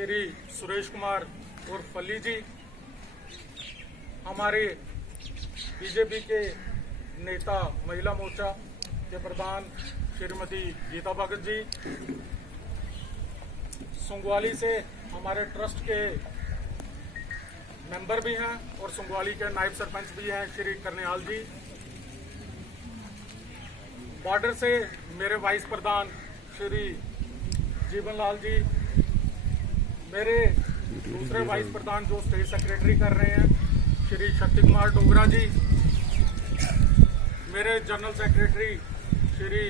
श्री सुरेश कुमार और फली जी, हमारे बीजेपी के नेता महिला मोर्चा के प्रधान श्रीमती गीता भगत जी, सुंगवाली से हमारे ट्रस्ट के मेंबर भी हैं और सुंगवाली के नायब सरपंच भी हैं श्री करनियाल जी, बॉर्डर से मेरे वाइस प्रधान श्री जीवन लाल जी, मेरे दूसरे वाइस प्रधान जो स्टेट सेक्रेटरी कर रहे हैं श्री शक्ति कुमार डोगरा जी, मेरे जनरल सेक्रेटरी श्री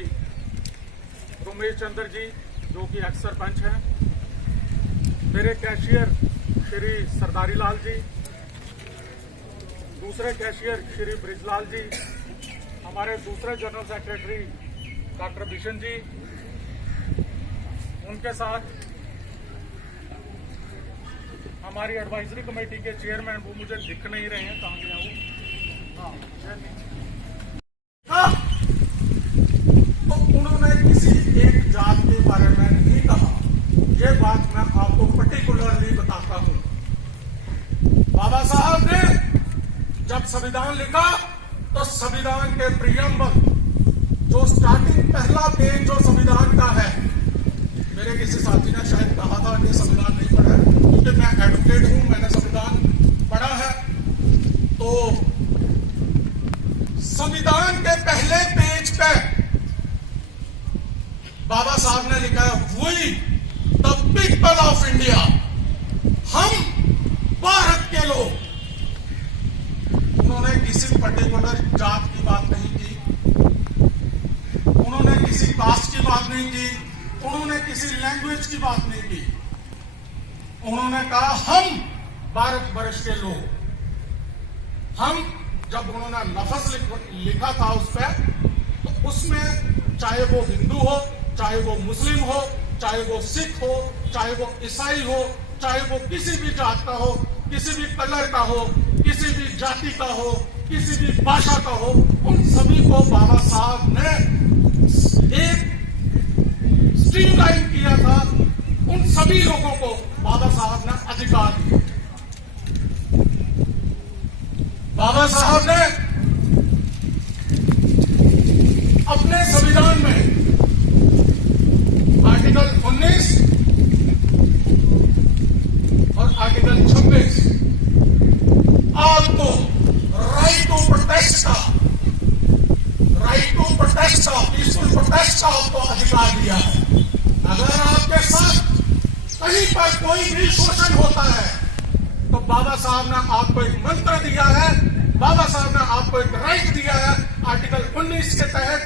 रमेश चंद्र जी जो कि एक्स सरपंच हैं, मेरे कैशियर श्री सरदारी लाल जी, दूसरे कैशियर श्री ब्रिजलाल जी, हमारे दूसरे जनरल सेक्रेटरी डॉक्टर भीषण जी, उनके साथ हमारी एडवाइजरी कमेटी के चेयरमैन, वो मुझे दिख नहीं रहे हैं, कहाँ गया हूँ, हाँ, तो उन्होंने किसी एक जात के बारे में नहीं कहा। ये बात मैं आपको पर्टिकुलरली बताता हूँ। बाबा साहब ने जब संविधान लिखा तो संविधान के प्रियम्बल जो स्टार्टिंग पहला पेज जो संविधान का है, मेरे किसी साथी ने शायद कहा था कि संविधान नहीं पढ़ा है, क्योंकि मैं एडवोकेट हूं, मैंने संविधान पढ़ा है। तो संविधान के पहले पेज पे बाबा साहब ने लिखा है, we the people of India, हम भारत के लोग। उन्होंने किसी पर्टिकुलर जात की बात नहीं की, उन्होंने किसी कास्ट की बात नहीं की, उन्होंने किसी लैंग्वेज की बात नहीं की। उन्होंने कहा हम भारत वर्ष के लोग। हम जब उन्होंने लफ्ज लिखा था उस पर, तो उसमें चाहे वो हिंदू हो, चाहे वो मुस्लिम हो, चाहे वो सिख हो, चाहे वो ईसाई हो, चाहे वो किसी भी जात का हो, किसी भी कलर का हो, किसी भी जाति का हो, किसी भी भाषा का हो, उन सभी को बाबा साहब ने एक स्ट्रीमलाइन किया था। उन सभी लोगों को बाबा साहब ने अधिकार दिए। बाबा साहब ने अपने संविधान में आर्टिकल 19 और आर्टिकल 26 आपको राइट टू प्रोटेस्ट का पीसफुल प्रोटेस्ट का आपको अधिकार दिया है। अगर आपके साथ कहीं पर कोई भी शोषण होता है तो बाबा साहब ने आपको एक मंत्र दिया है, बाबा साहब ने आपको एक राइट दिया है। आर्टिकल 19 के तहत,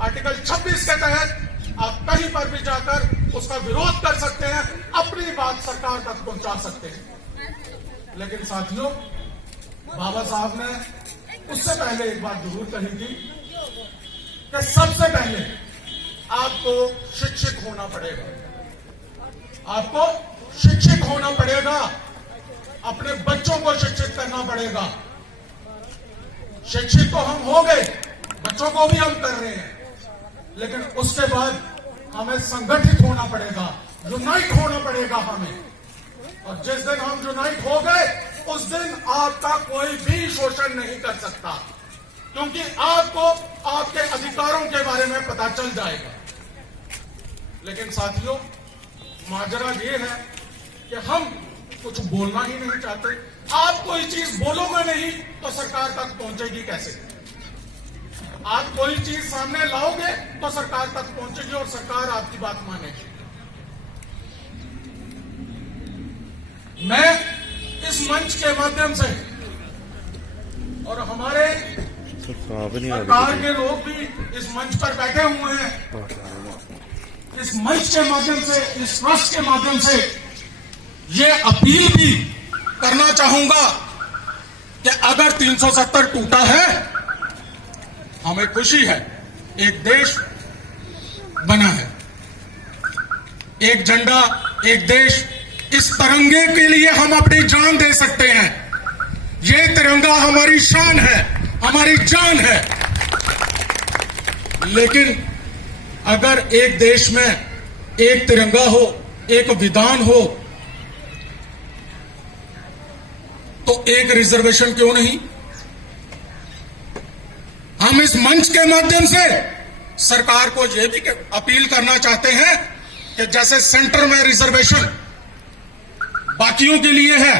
आर्टिकल 26 के तहत आप कहीं पर भी जाकर उसका विरोध कर सकते हैं, अपनी बात सरकार तक पहुंचा सकते हैं। लेकिन साथियों, बाबा साहब ने उससे पहले एक बात जरूर कही थी कि सबसे पहले आपको शिक्षित होना पड़ेगा। आपको शिक्षित होना पड़ेगा, अपने बच्चों को शिक्षित करना पड़ेगा। शिक्षित तो हम हो गए, बच्चों को भी हम कर रहे हैं, लेकिन उसके बाद हमें संगठित होना पड़ेगा, यूनाइट होना पड़ेगा हमें। और जिस दिन हम यूनाइट हो गए, उस दिन आपका कोई भी शोषण नहीं कर सकता, क्योंकि आपको आपके अधिकारों के बारे में पता चल जाएगा। लेकिन साथियों, माजरा ये है कि हम कुछ बोलना ही नहीं चाहते। आप कोई चीज बोलोगे नहीं तो सरकार तक पहुंचेगी कैसे? आप कोई चीज सामने लाओगे तो सरकार तक पहुंचेगी और सरकार आपकी बात मानेगी। मैं इस मंच के माध्यम से और हमारे सरकार के लोग भी इस मंच पर बैठे हुए हैं, इस मंच के माध्यम से, इस ट्रस्ट के माध्यम से ये अपील भी करना चाहूंगा कि अगर 370 टूटा है, हमें खुशी है, एक देश बना है, एक झंडा, एक देश। इस तिरंगे के लिए हम अपनी जान दे सकते हैं। ये तिरंगा हमारी शान है, हमारी जान है। लेकिन अगर एक देश में एक तिरंगा हो, एक विधान हो, तो एक रिजर्वेशन क्यों नहीं? हम इस मंच के माध्यम से सरकार को यह भी अपील करना चाहते हैं कि जैसे सेंटर में रिजर्वेशन बाकियों के लिए है,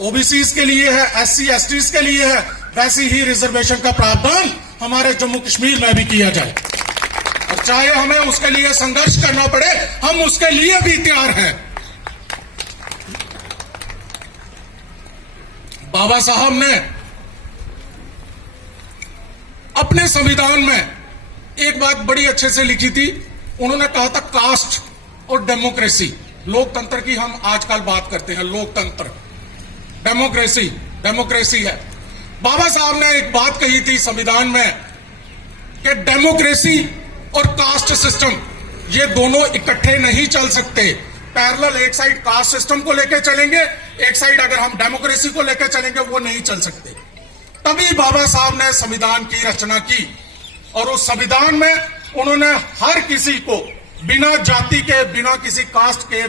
ओबीसीज के लिए है, एससी एसटीज के लिए है, वैसी ही रिजर्वेशन का प्रावधान हमारे जम्मू कश्मीर में भी किया जाए। और चाहे हमें उसके लिए संघर्ष करना पड़े, हम उसके लिए भी तैयार हैं। बाबा साहब ने अपने संविधान में एक बात बड़ी अच्छे से लिखी थी। उन्होंने कहा था कास्ट और डेमोक्रेसी, लोकतंत्र की हम आजकल बात करते हैं, लोकतंत्र, डेमोक्रेसी है। बाबा साहब ने एक बात कही थी संविधान में कि डेमोक्रेसी और कास्ट सिस्टम ये दोनों इकट्ठे नहीं चल सकते। पैरेलल एक साइड कास्ट सिस्टम को लेकर चलेंगे, एक साइड अगर हम डेमोक्रेसी को लेकर चलेंगे, वो नहीं चल सकते। तभी बाबा साहब ने संविधान की रचना की और उस संविधान में उन्होंने हर किसी को बिना जाति के, बिना किसी कास्ट के